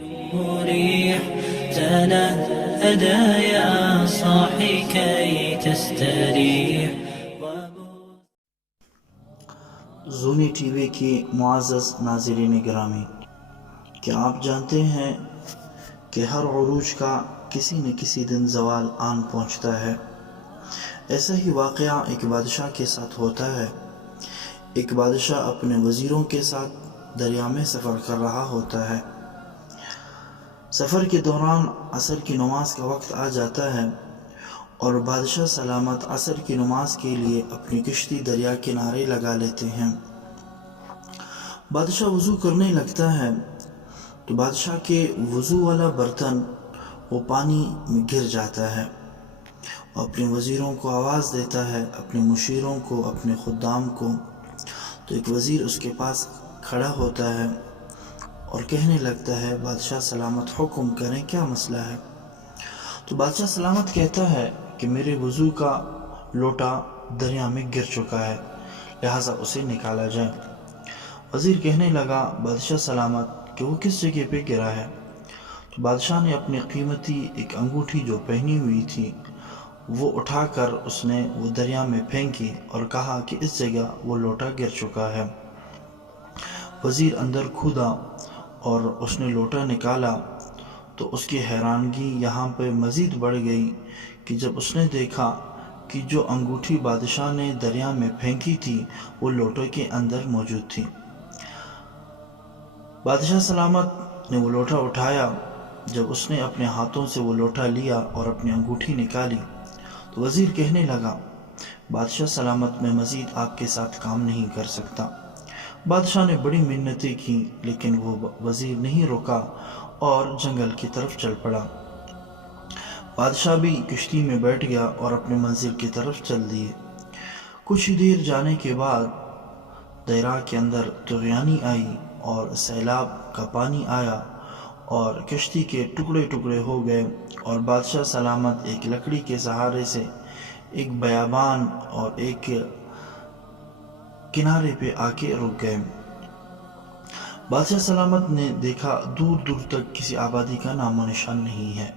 مريح تنهدى يا صاحي كي تستريح. زونی T V کی معزز ناظرین گرامی، کیا آپ جانتے ہیں کہ ہر عروج کا کسی نہ کسی دن زوال آن پہنچتا ہے؟ ایسا ہی واقعہ ایک بادشاہ کے ساتھ ہوتا ہے۔ ایک بادشاہ اپنے وزیروں کے ساتھ دریا میں سفر کر رہا ہوتا ہے۔ سفر کے دوران عصر کی نماز کا وقت آ جاتا ہے اور بادشاہ سلامت عصر کی نماز کے لیے اپنی کشتی دریا کنارے لگا لیتے ہیں۔ بادشاہ وضو کرنے لگتا ہے تو بادشاہ کے وضو والا برتن وہ پانی میں گر جاتا ہے۔ وہ اپنے وزیروں کو آواز دیتا ہے، اپنے مشیروں کو، اپنے خدام کو۔ تو ایک وزیر اس کے پاس کھڑا ہوتا ہے اور کہنے لگتا ہے، بادشاہ سلامت حکم کریں، کیا مسئلہ ہے؟ تو بادشاہ سلامت کہتا ہے کہ میرے وضو کا لوٹا دریا میں گر چکا ہے، لہٰذا اسے نکالا جائے۔ وزیر کہنے لگا، بادشاہ سلامت کہ وہ کس جگہ پہ گرا ہے؟ تو بادشاہ نے اپنی قیمتی ایک انگوٹھی جو پہنی ہوئی تھی وہ اٹھا کر اس نے وہ دریا میں پھینکی اور کہا کہ اس جگہ وہ لوٹا گر چکا ہے۔ وزیر اندر کھودا اور اس نے لوٹا نکالا تو اس کی حیرانگی یہاں پہ مزید بڑھ گئی کہ جب اس نے دیکھا کہ جو انگوٹھی بادشاہ نے دریا میں پھینکی تھی وہ لوٹے کے اندر موجود تھی۔ بادشاہ سلامت نے وہ لوٹا اٹھایا۔ جب اس نے اپنے ہاتھوں سے وہ لوٹا لیا اور اپنی انگوٹھی نکالی تو وزیر کہنے لگا، بادشاہ سلامت میں مزید آپ کے ساتھ کام نہیں کر سکتا۔ بادشاہ نے بڑی منتیں کی لیکن وہ وزیر نہیں رکا اور جنگل کی طرف چل پڑا۔ بادشاہ بھی کشتی میں بیٹھ گیا اور اپنے منزل کی طرف چل دیے۔ کچھ ہی دیر جانے کے بعد دریا کے اندر طغیانی آئی اور سیلاب کا پانی آیا اور کشتی کے ٹکڑے ٹکڑے ہو گئے اور بادشاہ سلامت ایک لکڑی کے سہارے سے ایک بیابان اور ایک کنارے پہ آ کے رک گئے۔ بادشاہ سلامت نے دیکھا دور دور تک کسی آبادی کا نام و نشان نہیں ہے،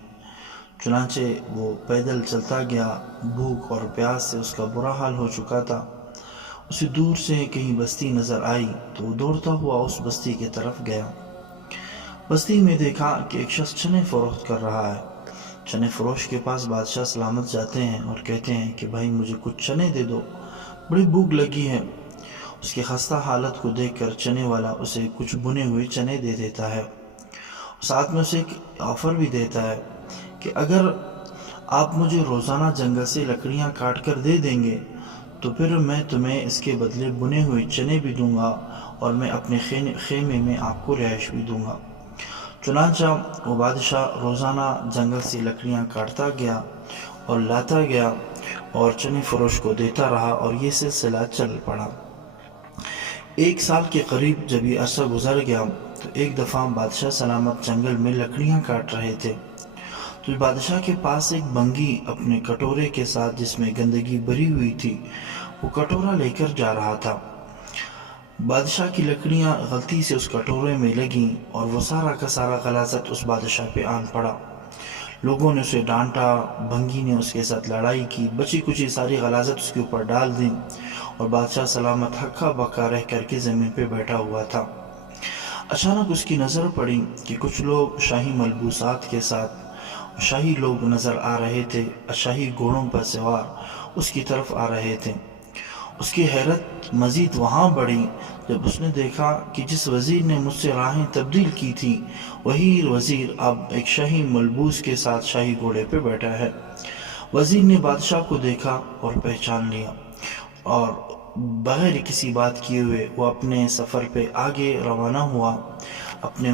چنانچہ وہ پیدل چلتا گیا۔ بھوک اور پیاس سے اس کا برا حال ہو چکا تھا۔ اسے دور سے کہیں بستی نظر آئی تو وہ دوڑتا ہوا اس بستی کی طرف گیا۔ بستی میں دیکھا کہ ایک شخص چنے فروخت کر رہا ہے۔ چنے فروش کے پاس بادشاہ سلامت جاتے ہیں اور کہتے ہیں کہ بھائی مجھے کچھ چنے دے دو، بڑی بھوک لگی ہے۔ اس کی خستہ حالت کو دیکھ کر چنے والا اسے کچھ بنے ہوئے چنے دے دیتا ہے۔ ساتھ میں اسے ایک آفر بھی دیتا ہے کہ اگر آپ مجھے روزانہ جنگل سے لکڑیاں کاٹ کر دے دیں گے تو پھر میں تمہیں اس کے بدلے بنے ہوئے چنے بھی دوں گا اور میں اپنے خیمے میں آپ کو رہائش بھی دوں گا۔ چنانچہ وہ بادشاہ روزانہ جنگل سے لکڑیاں کاٹتا گیا اور لاتا گیا اور چنے فروش کو دیتا رہا اور یہ سلسلہ چل پڑا۔ ایک سال کے قریب جب یہ عرصہ گزر گیا تو ایک دفعہ بادشاہ سلامت جنگل میں لکڑیاں کاٹ رہے تھے تو بادشاہ کے پاس ایک بنگی اپنے کٹورے کے ساتھ جس میں گندگی بھری ہوئی تھی وہ کٹورا لے کر جا رہا تھا۔ بادشاہ کی لکڑیاں غلطی سے اس کٹورے میں لگیں اور وہ سارا کا سارا غلاظت اس بادشاہ پہ آن پڑا۔ لوگوں نے اسے ڈانٹا، بھنگی نے اس کے ساتھ لڑائی کی، بچی کچی ساری غلاظت اس کے اوپر ڈال دی اور بادشاہ سلامت ہکا بکا رہ کر کے زمین پہ بیٹھا ہوا تھا۔ اچانک اس کی نظر پڑی کہ کچھ لوگ شاہی ملبوسات کے ساتھ شاہی لوگ نظر آ رہے تھے، شاہی گھوڑوں پر سوار اس کی طرف آ رہے تھے۔ اس کی حیرت مزید وہاں بڑھی جب اس نے دیکھا کہ جس وزیر نے مجھ سے راہیں تبدیل کی تھی وہی وزیر اب ایک شاہی ملبوس کے ساتھ شاہی گھوڑے پہ بیٹھا ہے۔ وزیر نے بادشاہ کو دیکھا اور پہچان لیا اور بغیر کسی بات کیے ہوئے وہ اپنے سفر پہ آگے روانہ ہوا۔ اپنے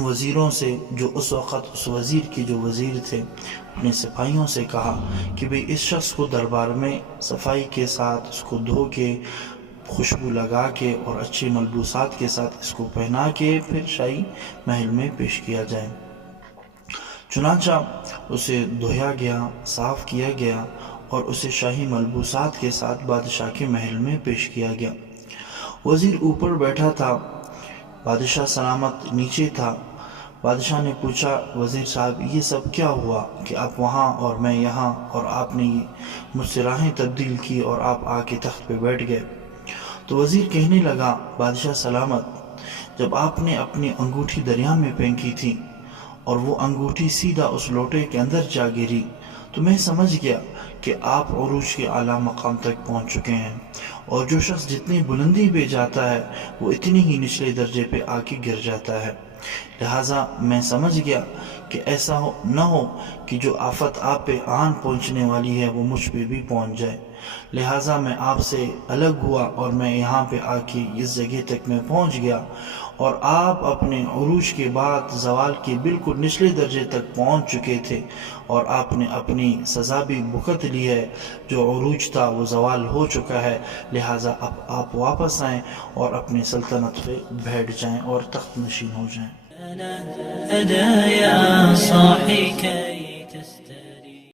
وزیروں سے جو اس وقت اس وزیر کے جو وزیر تھے اپنے سپاہیوں سے کہا کہ بھئی اس شخص کو دربار میں صفائی کے ساتھ اس کو دھو کے خوشبو لگا کے اور اچھے ملبوسات کے ساتھ اس کو پہنا کے پھر شاہی محل میں پیش کیا جائے۔ چنانچہ اسے دھویا گیا، صاف کیا گیا اور اسے شاہی ملبوسات کے ساتھ بادشاہ کے محل میں پیش کیا گیا۔ وزیر اوپر بیٹھا تھا، بادشاہ سلامت نیچے تھا۔ بادشاہ نے پوچھا وزیر صاحب یہ سب کیا ہوا کہ آپ وہاں اور میں یہاں، اور آپ نے مجھ سے راہیں تبدیل کی اور آپ آ کے تخت پہ بیٹھ گئے؟ تو وزیر کہنے لگا بادشاہ سلامت، جب آپ نے اپنی انگوٹھی دریا میں پھینکی تھی اور وہ انگوٹھی سیدھا اس لوٹے کے اندر جا گری تو میں سمجھ گیا کہ آپ عروج کے اعلیٰ مقام تک پہنچ چکے ہیں، اور جو شخص جتنی بلندی پہ جاتا ہے وہ اتنی ہی نچلے درجے پہ آ کے گر جاتا ہے، لہٰذا میں سمجھ گیا کہ ایسا نہ ہو کہ جو آفت آپ پہ آن پہنچنے والی ہے وہ مجھ پہ بھی پہنچ جائے، لہٰذا میں آپ سے الگ ہوا اور میں یہاں پہ آ کے اس جگہ تک میں پہنچ گیا، اور آپ اپنے عروج کے بعد زوال کے بالکل نچلے درجے تک پہنچ چکے تھے، اور آپ نے اپنی سزا بھی بھگت لی ہے، جو عروج تھا وہ زوال ہو چکا ہے، لہٰذا اب آپ واپس آئیں اور اپنی سلطنت پہ بیٹھ جائیں اور تخت نشین ہو جائیں۔ أدا يا صاحي كي